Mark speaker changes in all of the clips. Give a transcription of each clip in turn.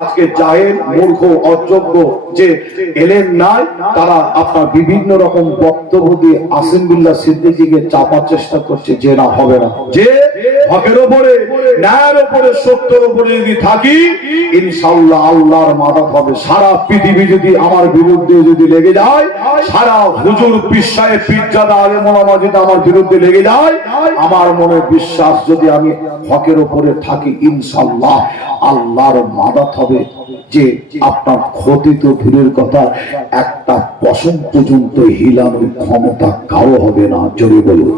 Speaker 1: আজকে জাহেল, মূর্খ, অযোগ্য যে এলেন নাই, তারা আপনার বিভিন্ন রকম বক্তব্য দিয়ে আসিমুল্লাহ সিদ্দিকিকে চাপার চেষ্টা করছে যে না হবে না। যে হকের ওপরে, ন্যায়ের ওপরে, সত্যের ওপরে যদি থাকি ইনশাল্লাহ আল্লাহর মাদক হবে। সারা পৃথিবী যদি আমার বিরুদ্ধে যদি লেগে যায়, সারা হুজুর বিশ্বায় পিজ্জাদা আলে মোলামা যদি আমার বিরুদ্ধে লেগে যায়, আমার মনে বিশ্বাস যদি আমি হকের ওপরে থাকি ইনশাল্লাহ আল্লাহর মাদত হবে যে আপনার ক্ষতি তো দূরের কথা, একটা পশম পর্যন্ত হিলানোর ক্ষমতা কারও হবে না, জোরে বলুন।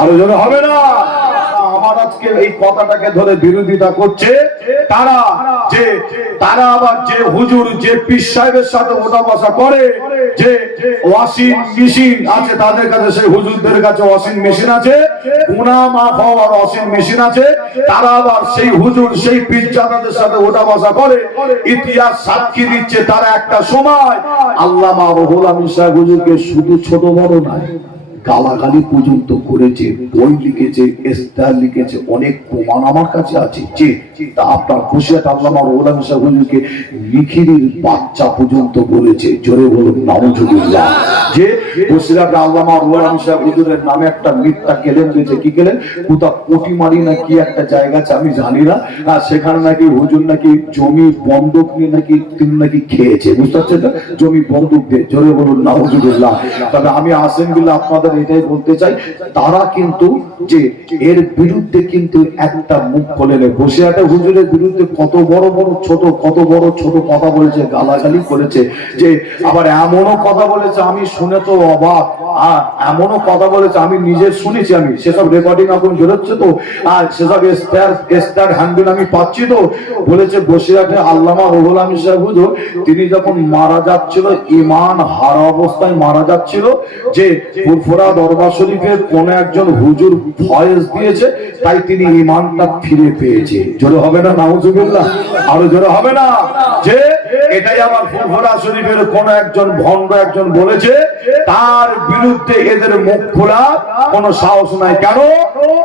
Speaker 1: আরও জোরে হবে না? আজকে এই কথাটাকে ধরে বিরোধিতা করছে তারা, যে তারা আবার যে হুজুর, যে পীর সাহেবের সাথে ওঠা বসা করে, যে ওয়াশিং মেশিন আছে তাদের কাছে, সেই হুজুরদের কাছে ওয়াশিং মেশিন আছে, গুনাহ মাফ হওয়ার ওয়াশিং মেশিন আছে, তারা আবার সেই হুজুর, সেই পীরজাদাদের সাথে ওঠা বসা করে, ইতিহাস সাক্ষী দিচ্ছে তারা একটা সময়। আল্লামা রহুল আমিন সাহেব হুজুরকে শুধু ছোট বড় নাই। গালাগালি পর্যন্ত করেছে, বই লিখেছে ইস্তার লিখেছে, অনেক প্রমাণ আমার কাছে আছে যে, তা আপনার খুশিয়াত আল্লামা রহুল আমিন সাহেব হুজুরকে লিখিরির বাচ্চা পর্যন্ত বলেছে। জোরে বলুন নামজুবিল্লাহ যে বসিরাট আল্লামা আমিন সাহেব হুজুরের নামে একটা মিথ্যা কেলেন দিয়েছে। কি কেলেন? কোথা কোটিমারি না কি একটা জায়গা আছে আমি জানি না। আর সেখানে নাকি হুজুর নাকি জমি বন্ধক নিয়ে নাকি তিনি নাকি খেয়েছে। বুঝতে পারছেন তো? জমি বন্ধক দিয়ে। জোরে বলুন নাউজুবিল্লাহ। তবে আমি আসেন বিল্লাহ আপনাদের এটাই বলতে চাই তারা কিন্তু যে এর বিরুদ্ধে কিন্তু একটা মুখ খোলে নেই বসে হুজুরের বিরুদ্ধে কত বড় বড় ছোট কত বড় ছোট কথা বলেছে গালাগালি করেছে যে আবার এমনও কথা বলেছে আমি শুনে তো অবাক। আর এমনও কথা বলেছে, আমি নিজে শুনেছি আমি। সেসব রেকর্ডিং এখন বেরোচ্ছে তো, আর সেসব স্টার হ্যান্ডেল আমি পাচ্ছি তো। বলেছে বসিরহাটে আল্লামা রুহুল আমিন সাহেব হুজুর তিনি যখন মারা যাচ্ছিল, ইমান হারা অবস্থায় মারা যাচ্ছিল, যে ফুরফুরা দরবার শরীফের কোন একজন হুজুর ভয়েস দিয়েছে, তাই তিনি ইমানটা ফিরে পেয়েছে। জোরে হবে না, নাউজুবিল্লাহ। আরও জোরে হবে না। যে এটাই আমার ফুরফুরা শরীফের কোন একজন ভণ্ড একজন বলেছে, তার বিরুদ্ধে এদের মুখ খোলা, কোনো সাহস নাই। কেন?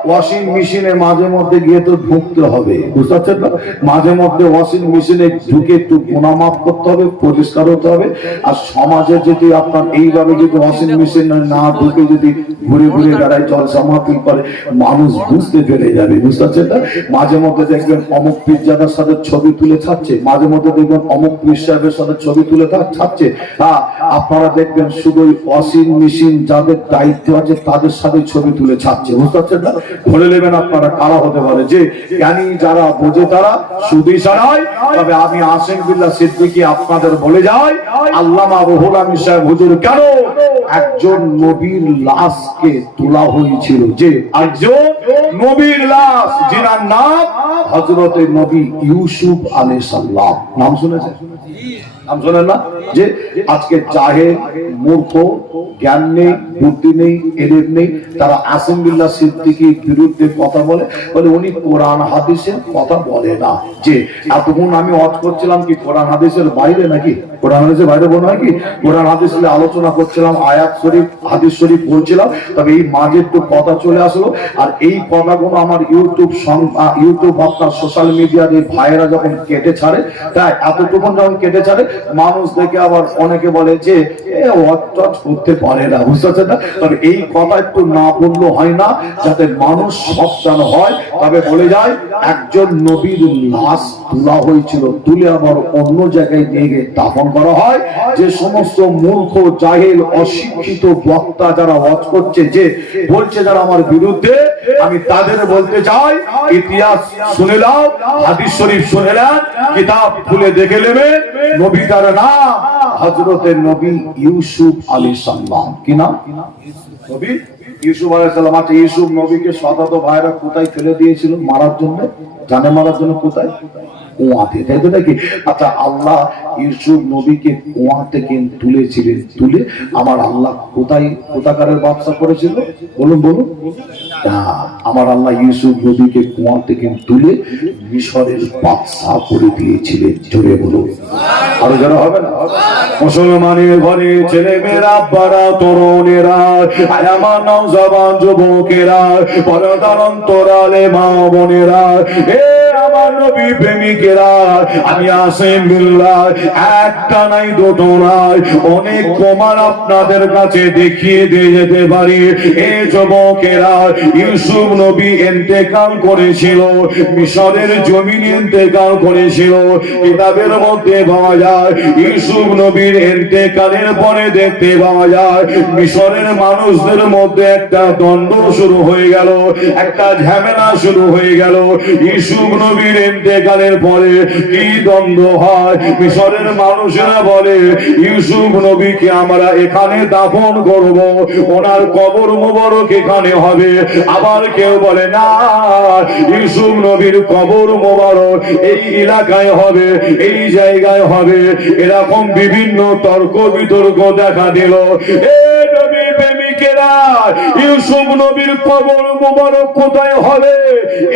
Speaker 1: ওয়াশিং মেশিনে মাঝে মধ্যে গিয়ে তো ঢুকতে হবে। বুঝতে পারছেন না মাঝে মধ্যে ওয়াশিং মেশিনে ঢুকে একটু গুণা মাফ করতে হবে, পরিষ্কার হতে হবে। আর সমাজে যদি আপনার এইভাবে যদি ওয়াশিং মেশিনে না ঢুকে যদি ঘুরে ঘুরে বেড়ায় জলসা মাহফিল করে, মানুষ বুঝতে পেরে যাবে। বুঝতে পারছেন না মাঝে মধ্যে দেখবেন অমুক পিজ্জাদার সাথে ছবি তুলে ছাড়ছে, মাঝে মধ্যে দেখবেন অমুক সাহেবের সাথে ছবি তুলে ছাড়ছে। হ্যাঁ আপনারা দেখবেন শুধু ওয়াশিং মেশিন যাদের দায়িত্ব আছে, তাদের সাথে ছবি তুলে ছাড়ছে। বুঝতে পারছেন না? ধরে নেবেন আপনারা কারা হতে পারে যে, জ্ঞানী যারা বোঝে তারা শুধুই ছাড়াই তবে আমি আসেন বিল্লাহ সিদ্দিকি আপনাদের বলে যাই, আল্লামা রুহুল আমিন সাহেব, হুজুর, কেন? একজন নবীর লাশকে তোলা হয়েছিল যে, একজন নবীর লাশ, যিনার নাম হজরত নবী ইউসুফ আলী সাল্লাম নাম শুনেছেন? নাম শোনেন না? যে আজকে জাহেল, মূর্খ, জ্ঞান নেই, বুদ্ধি নেই এদের নেই, তারা আসেমবিল্লা সিদ্দিকির বিরুদ্ধে কথা বলে বলে উনি কোরআন হাদিসের কথা বলে না। যে, এতক্ষণ আমি অজ করছিলাম কি কোরআন হাদিসের বাইরে নাকি? কোরআন হাদিসের বাইরে বলো নাকি? কোরআন হাদিস নিয়ে আলোচনা করছিলাম, আয়াত শরীফ, হাদিস শরীফ বলছিলাম, তবে এই মাঝে একটু কথা চলে আসলো, আর এই কথাগুলো আমার ইউটিউব ইউটিউব আপনার সোশ্যাল মিডিয়ার এই ভাইয়েরা যখন কেটে ছাড়ে, তাই এতটুকু যখন কেটে ছাড়ে, মানুষ দেখে আবার অনেকে বলে যে করতে পারে না। বুঝতে পারছেন না? তবে এই কথা একটু না হয় না, যাতে মানুষ সাবধান হয়। তবে বলে যায়, একজন নবীর লাশ তোলা হয়েছিল, তুলে আবার অন্য জায়গায় নিয়ে গিয়ে করা হয়। যে সমস্ত মূর্খ, জাহেল, অশিক্ষিত বক্তা যারা ওয়াজ করছে, যে বলছে যারা আমার বিরুদ্ধে, আমি তাদের বলতে চাই, ইতিহাস শুনে নাও, হাদিস শরীফ শুনে নেন কিতাব খুলে দেখে নেবে নবী তার নাম হজরতের নবী ইউসুফ আলী সাল্লাম কি নাম? নবী ইউসুফ আলাইহিস সালাম। আচ্ছা ইউসুফ নবীকে সদাত ভাইরা কোথায় ফেলে দিয়েছিল? মারার জন্য? জানে মারার জন্য কোথায়? কুয়াতে। তাই তো নাকি? আচ্ছা আল্লাহ ইউসুফ নবীকে কুয়া থেকে তুলেছিলেন। তুলে আমার আল্লাহ কোথায়, কোথাকারের ব্যবসা করেছিল? বলুন বলুন। আমার আল্লাহ ইউসুফ নবীকে কুয়া থেকে তুলে মিশরের বাদশা করে দিয়েছিলেন। জোরে বলুন। আরও যারা হবে না? মুসলমানের ঘরে ছেলে মেয়েরা বাড়া তরুণেরা আয় আমার নাম জবান যুবকেরা, পরদানন্তরালে মা বোনেরা, এ আমার নবী প্রেমিকেরা আমি আসেন বিল্লাহ, একটা নাই, দুটো নাই। অনেক আপনাদের কাছে দেখিয়ে দিয়ে যেতে পারি। এ যুবকেরা ইউসুফ নবী এন্তেকাল করেছিল, মিশরের জমিনে এন্তেকাল করেছিল। কিতাবের মধ্যে পাওয়া যায়, ইউসুফ নবীর এন্তেকালের পরে দেখতে পাওয়া যায়, মিশরের মানুষদের মধ্যে একটা দ্বন্দ্ব শুরু হয়ে গেল, একটা ঝামেলা শুরু হয়ে গেল। ইউসুফ নবীর এন্তেকালের পরে কি দ্বন্দ্ব হয়? মিশরের মানুষেরা বলে, ইউসুফ নবীকে আমরা এখানে দাফন করব। ওনার কবর মোবারক এখানে হবে। আবার কেউ বলে, না, ইউসুফ নবীর কবর মোবারক এই এলাকায় হবে, এই জায়গায় হবে। এরকম বিভিন্ন তর্ক বিতর্ক দেখা দিল। এ নবী প্রেমিকেরা ইউসুফ নবীর কবর মোবারক কোথায় হবে?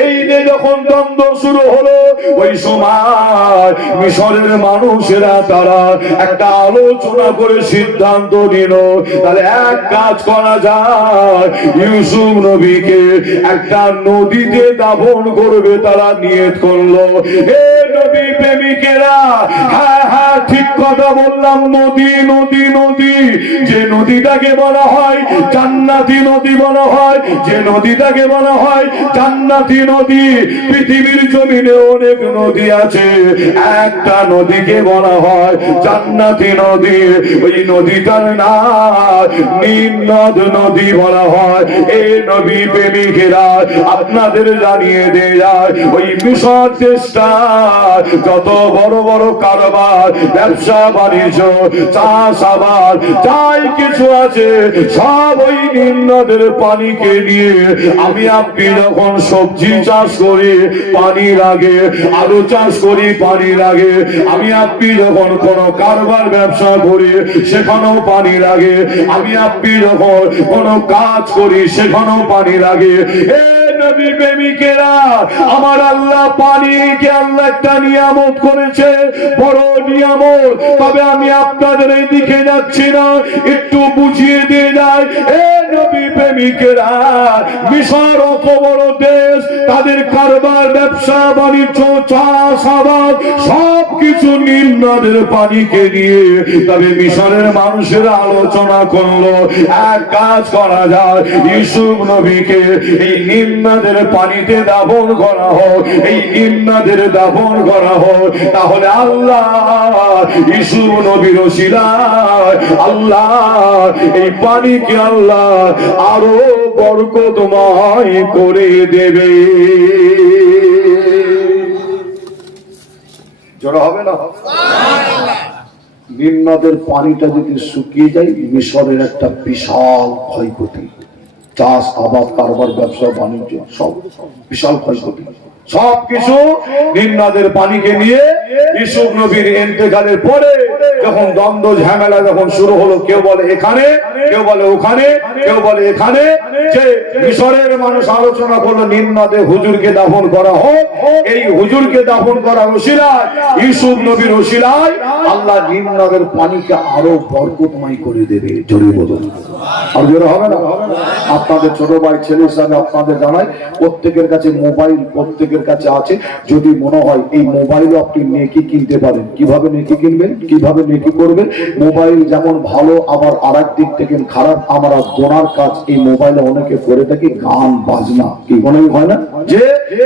Speaker 1: এই যে যখন দ্বন্দ্ব শুরু হলো, ওই সময় মিশরের মানুষেরা তারা একটা আলোচনা করে সিদ্ধান্ত নিল। তাহলে এক কাজ করা যায়, ইউসুফ নবীকে একটা নদীতে দাফন করবে, তারা নিয়ত করল। এ নবী প্রেমিকেরা হ্যাঁ হ্যাঁ হয় নদী বলা হয় নদী। পৃথিবীর জমিনে অনেক নদী আছে, একটা নদীকে বলা হয় জান্নাতি নদী। ওই নদীটার নাম নদী বলা হয়। এই প্রেমিকেরা আপনাদের জানিয়ে দিয়ে, ওই মিশর দেশটা যত বড় বড় কারবার, ব্যবসা, বাণিজ্য চাষাবাদ যাই কিছু আছে, সব ওই নীল নদের পানিকে নিয়ে আমি আপনি যখন সবজি চাষ করি, পানি লাগে, আলু চাষ করি, পানি লাগে, আমি আপনি যখন কোন কারবার, ব্যবসা করি, সেখানেও পানি লাগে, আমি আপনি যখন কোন কাজ করি, সেখানেও পানি লাগে। এ নবী প্রেমিকেরা, আমার আল্লাহ পানিকে আল্লাহ একটা নিয়ামত করেছে, বড় নিয়ামত। তবে আমি আপনাদের এই দিকে যাচ্ছি না, একটু বুঝিয়ে দিয়ে যায় এ নবী প্রেমিকেরা, মিশর অত বড় দেশ, তাদের কারবার, ব্যবসা, বাণিজ্য চাষাবাদ সব কিছু নীল নদের পানিকে নিয়ে তবে মিশরের মানুষেরা আলোচনা করল, এক কাজ করা যায়, ইউসুফ নবীকে এই নীল নদের পানিতে দাফন করা হোক, এই নীল দাফন করা হোক, তাহলে আল্লাহ ইউসুফ নবীর আল্লাহ এই পানিকে আল্লাহ আরও বরকতময় করে দেবে। জড়ো হবে না? নীল পানিটা যদি শুকিয়ে যায়, মিশরের একটা বিশাল ক্ষয়ক্ষতি। চাষ আবাদ কারবার ব্যবসা বাণিজ্য সব বিশাল ক্ষয়ক্ষতি। সবকিছু নিন্নাদের পানিকে নিয়ে এন্তেকালের পরে যখন দ্বন্দ্ব, ঝামেলা যখন শুরু হলো, কেউ বলে এখানে, কেউ বলে ওখানে, কেউ বলে এখানে মিশরের মানুষ আলোচনা করল হুজুরকে দাফন করা হোক। এই হুজুরকে দাফন করা নবীর আল্লাহ পানিকে আরও বরকতময় করে দেবে। আর জোরে হবে না? আপনাদের ছোট ভাই, ছেলে হিসাবে আপনাদের জানাই, প্রত্যেকের কাছে মোবাইল প্রত্যেকের কাছে আছে। যদি মনে হয় এই মোবাইল আপনি নেকি কিনতে পারেন। কীভাবে নেকি কিনবেন, কীভাবে নেকি করবেন? মোবাইল যেমন ভালো, আবার আর দিক থেকে খারাপ। আমরা গোনার কাজ এই মোবাইলে অনেকে করে থাকি, গান, বাজনা, কি মনে হয় না? যে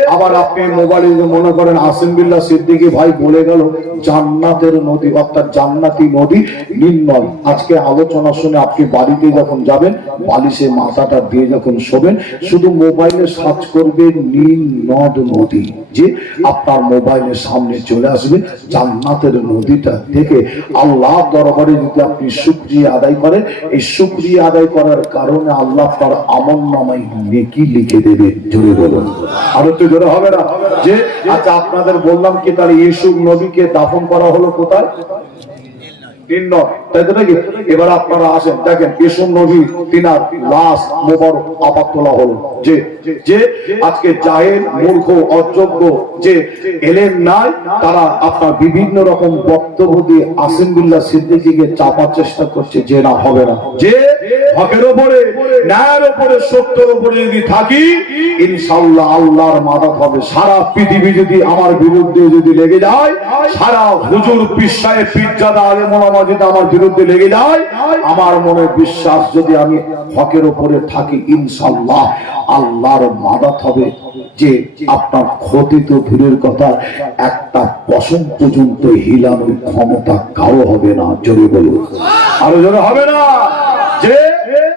Speaker 1: আবার আপনি মোবাইলে মনে করেন আসিমবিল্লা সিদ্দিকি ভাই বলে গেল, জান্নাতের নদী, অর্থাৎ জান্নাতি নদী নির্মল। আজকে আলোচনা শুনে আপনি বাড়িতে যখন যাবেন, বালিশে মাথাটা দিয়ে যখন শোবেন, শুধু মোবাইলে সার্চ করবেন, নীল নদ নদী। যে আপনার মোবাইলের সামনে চলে আসবে। জান্নাতের নদীটা থেকে আল্লাহ দরবারে যদি আপনি শুক্রিয়া আদায় করেন, এই শুক্রিয়া আদায় করার কারণে আল্লাহ তার আমল নামাই নেকি লিখে দেবে। জোরে বলুন। আরও তো জোরে হবে না? যে আচ্ছা আপনাদের বললাম কি তার ইসুক নবীকে দাফন করা হলো কোথায়? নাকি? আপনারা আসেন, দেখেন নবী তিনার লাশ মোবারক আপাত তোলা হলো। যে যে আজকে মূর্খ, অযোগ্য, যে এলেন নাই, তারা আপনার বিভিন্ন রকম বক্তব্য দিয়ে আসিমবিল্লাহ সিদ্দিকিকে চাপার চেষ্টা করছে যে না হবে না। যে হকের ওপরে ন্যায়ের ওপরে সত্যের ওপরে যদি থাকি ইনশাল্লাহ আল্লাহর মাদত হবে। সারা পৃথিবী যদি আমার বিরুদ্ধে যদি লেগে যায়, সারা হুজুর পিসায় পিজ্জাদা আলেমা যদি আমার বিরুদ্ধে লেগে যায়, আমার মনে বিশ্বাস যদি আমি হকের ওপরে থাকি ইনশাল্লাহ আল্লাহর মাদত হবে যে আপনার ক্ষতি তো দূরের কথা, একটা পশম পর্যন্ত হিলানোর ক্ষমতা কারও হবে না, জোরে বলুন। আরও জোরে হবে না? যে